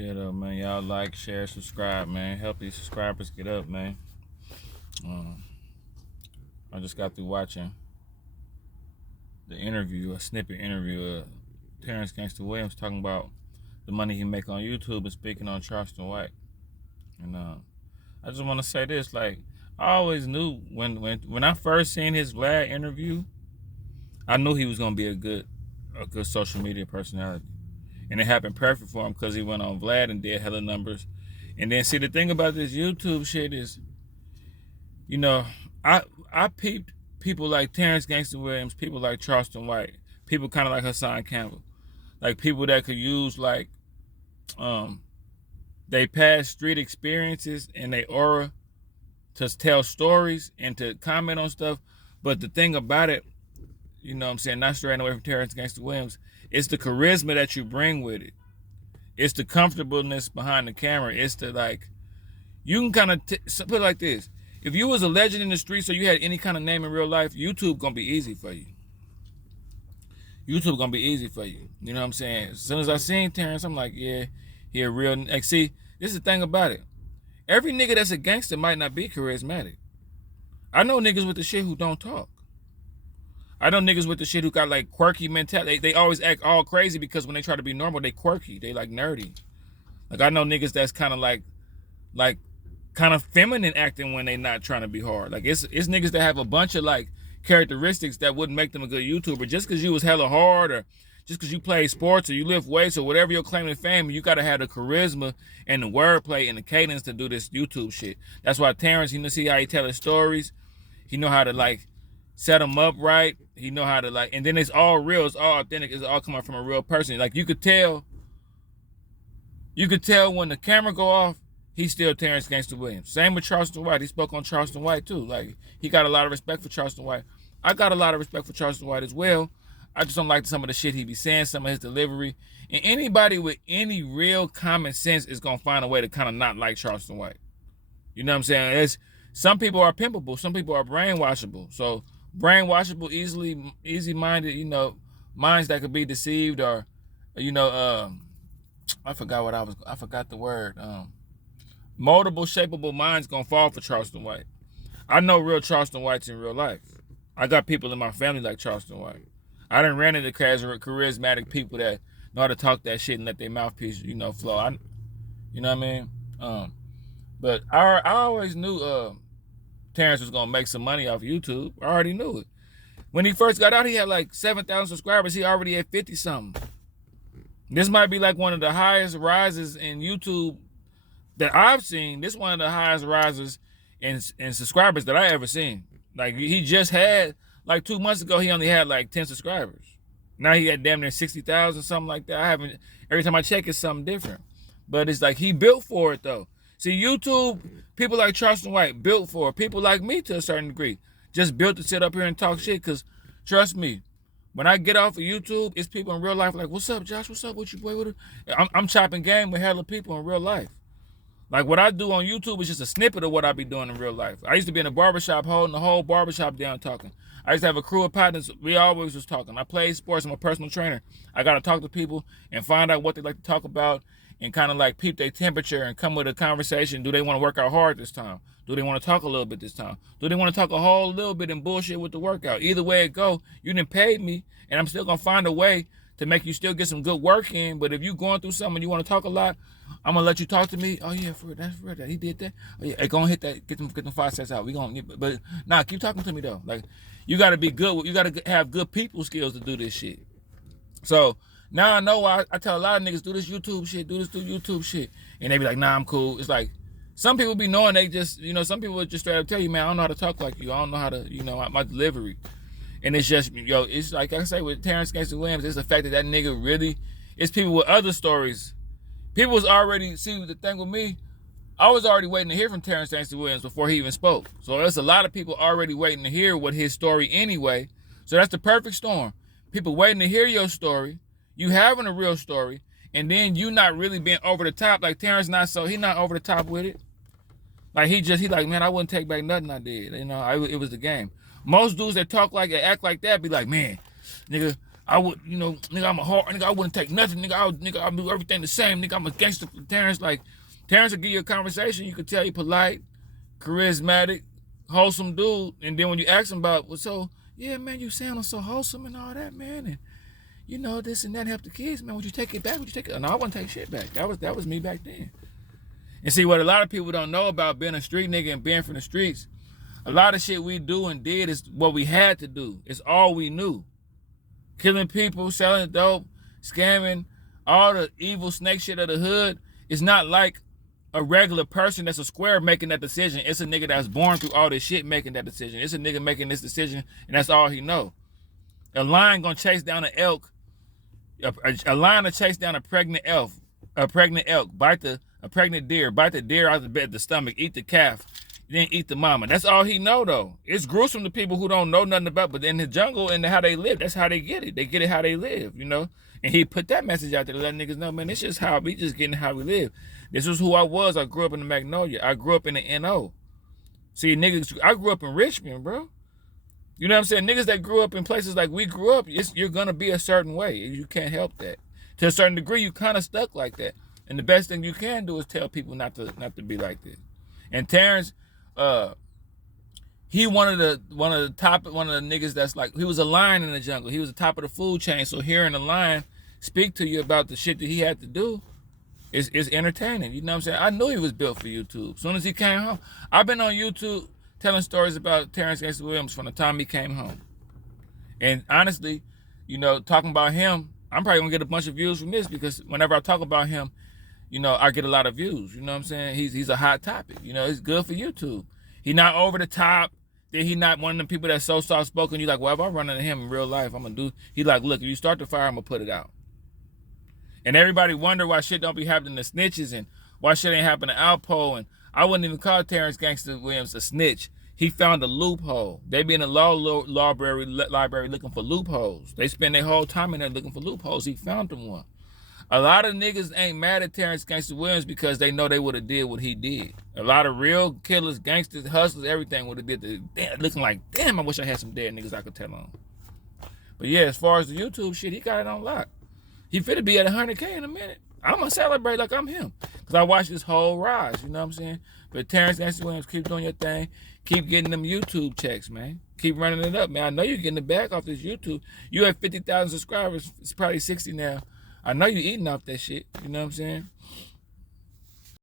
Yeah, though, man. Y'all like, share, subscribe, man. Help these subscribers get up, man. Um, I just got through watching the interview, a snippet interview of Terrance Gangsta Williams talking about the money he make on YouTube and speaking on Charleston White. And I just want to say this, like, I always knew when I first seen his Vlad interview, I knew he was gonna be a good social media personality. And it happened perfect for him because he went on Vlad and did hella numbers. And then see the thing about this YouTube shit is, you know, I peeped people like Terrance Gangsta Williams, people like Charleston White, people kind of like Hassan Campbell, like people that could use like they past street experiences and they aura to tell stories and to comment on stuff. But the thing about it, you know what I'm saying, not straying away from Terrance Gangsta Williams, it's the charisma that you bring with it. It's the comfortableness behind the camera. It's the like, you can kind of put it like this. If you was a legend in the streets or you had any kind of name in real life, YouTube gonna be easy for you. YouTube gonna be easy for you. You know what I'm saying? As soon as I seen Terrance, I'm like, yeah, he a real, like, see, this is the thing about it. Every nigga that's a gangster might not be charismatic. I know niggas with the shit who don't talk. I know niggas with the shit who got like quirky mentality. They always act all crazy because when they try to be normal, they quirky. They like nerdy. Like I know niggas that's kind of like kind of feminine acting when they not trying to be hard. Like it's niggas that have a bunch of like characteristics that wouldn't make them a good YouTuber. Just because you was hella hard or just because you play sports or you lift weights or whatever your claim to fame, you got to have the charisma and the wordplay and the cadence to do this YouTube shit. That's why Terrance, you know, see how he tell his stories. He know how to like set them up right. He know how to like, and then it's all real. It's all authentic. It's all coming from a real person. Like you could tell when the camera go off, he's still Terrance Gangsta Williams. Same with Charleston White. He spoke on Charleston White too. Like he got a lot of respect for Charleston White. I got a lot of respect for Charleston White as well. I just don't like some of the shit he be saying, some of his delivery. And anybody with any real common sense is gonna find a way to kind of not like Charleston White. You know what I'm saying? It's, some people are pimpable, some people are brainwashable. So brainwashable, easy-minded, you know, minds that could be deceived or, you know, I forgot the word. Moldable, shapeable minds gonna fall for Charleston White. I know real Charleston Whites in real life. I got people in my family like Charleston White. I done ran into charismatic people that know how to talk that shit and let their mouthpiece, you know, flow. You know what I mean? But I always knew Terrance was gonna make some money off YouTube. I already knew it. When he first got out, he had like 7,000 subscribers. He already had 50 something. This might be like one of the highest rises in YouTube that I've seen. This is one of the highest rises in subscribers that I ever seen. Like he just had, like 2 months ago, he only had like 10 subscribers. Now he had damn near 60,000, something like that. I haven't, every time I check, it's something different. But it's like he built for it though. See, YouTube, people like Charleston White built for it. People like me to a certain degree just built to sit up here and talk shit. Because trust me, when I get off of YouTube, it's people in real life like, what's up, Josh? What's up with you, boy? I'm chopping game with hella people in real life. Like what I do on YouTube is just a snippet of what I be doing in real life. I used to be in a barbershop holding the whole barbershop down talking. I used to have a crew of partners. We always was talking. I play sports. I'm a personal trainer. I got to talk to people and find out what they like to talk about and kind of like peep their temperature and come with a conversation. Do they want to work out hard this time? Do they want to talk a little bit this time? Do they want to talk a whole little bit and bullshit with the workout? Either way it go, you done paid me and I'm still going to find a way to make you still get some good work in. But if you going through something and you want to talk a lot, I'm gonna let you talk to me. Oh yeah, that's for that. He did that. Oh yeah, hey, go and hit that. Get them 5 cents out. We gonna, but nah, keep talking to me though. Like you gotta be good. You gotta have good people skills to do this shit. So now I know why I tell a lot of niggas do this YouTube shit, do YouTube shit, and they be like, nah, I'm cool. It's like some people be knowing they just, you know, some people would just straight up tell you, man, I don't know how to talk like you. I don't know how to, you know, my delivery. And it's just, yo, it's like I say with Terrance Gangsta Williams, it's the fact that nigga really, it's people with other stories. People was already, see the thing with me, I was already waiting to hear from Terrance Gangsta Williams before he even spoke. So there's a lot of people already waiting to hear what his story anyway. So that's the perfect storm. People waiting to hear your story, you having a real story, and then you not really being over the top. Like Terrance he not over the top with it. Like he like, man, I wouldn't take back nothing I did. You know, it was the game. Most dudes that talk like, act like that be like, man, nigga, I would, you know, nigga, I'm a hard nigga. I wouldn't take nothing, nigga. I'll do everything the same, nigga. I'm a gangster for Terrance. Like, Terrance will give you a conversation. You could tell he polite, charismatic, wholesome dude. And then when you ask him about, well, so, yeah, man, you sound so wholesome and all that, man. And, you know, this and that help the kids, man. Would you take it back? Would you take it? No, I wouldn't take shit back. That was me back then. And see, what a lot of people don't know about being a street nigga and being from the streets, a lot of shit we do and did is what we had to do. It's all we knew. Killing people, selling dope, scamming, all the evil snake shit of the hood. It's not like a regular person that's a square making that decision. It's a nigga that's born through all this shit making that decision. It's a nigga making this decision, and that's all he know. A lion gonna chase down an elk. A lion will chase down a pregnant elk. A pregnant deer, bite the deer out of the stomach, eat the calf, then eat the mama. That's all he know, though. It's gruesome to people who don't know nothing about, but in the jungle and how they live, that's how they get it. They get it how they live, you know? And he put that message out there to let niggas know, man, this is how we just getting how we live. This is who I was. I grew up in the Magnolia. I grew up in the NO. See, niggas, I grew up in Richmond, bro. You know what I'm saying? Niggas that grew up in places like we grew up, you're going to be a certain way. You can't help that. To a certain degree, you kind of stuck like that. And the best thing you can do is tell people not to be like this. And Terrance, he one of the niggas that's like, he was a lion in the jungle. He was the top of the food chain. So hearing a lion speak to you about the shit that he had to do is entertaining. You know what I'm saying? I knew he was built for YouTube. As soon as he came home, I've been on YouTube telling stories about Terrance Gangsta Williams from the time he came home. And honestly, you know, talking about him, I'm probably gonna get a bunch of views from this because whenever I talk about him, you know, I get a lot of views. You know what I'm saying? He's a hot topic. You know, it's good for YouTube. He not over the top. Then he not one of them people that's so soft spoken. You like, well, if I run into him in real life, I'm gonna do. He like, look, if you start the fire, I'm gonna put it out. And everybody wonder why shit don't be happening to snitches and why shit ain't happening to Outpo. And I wouldn't even call Terrance Gangsta Williams a snitch. He found a loophole. They be in the library looking for loopholes. They spend their whole time in there looking for loopholes. He found them one. A lot of niggas ain't mad at Terrance Gangsta Williams because they know they would have did what he did. A lot of real killers, gangsters, hustlers, everything would have did looking like, damn, I wish I had some dead niggas I could tell on. But yeah, as far as the YouTube shit, he got it on lock. He finna be at 100K in a minute. I'm gonna celebrate like I'm him. Cause I watched this whole rise, you know what I'm saying? But Terrance Gangsta Williams, keep doing your thing. Keep getting them YouTube checks, man. Keep running it up, man. I know you're getting the bag off this YouTube. You have 50,000 subscribers. It's probably 60 now. I know you eating off that shit. You know what I'm saying?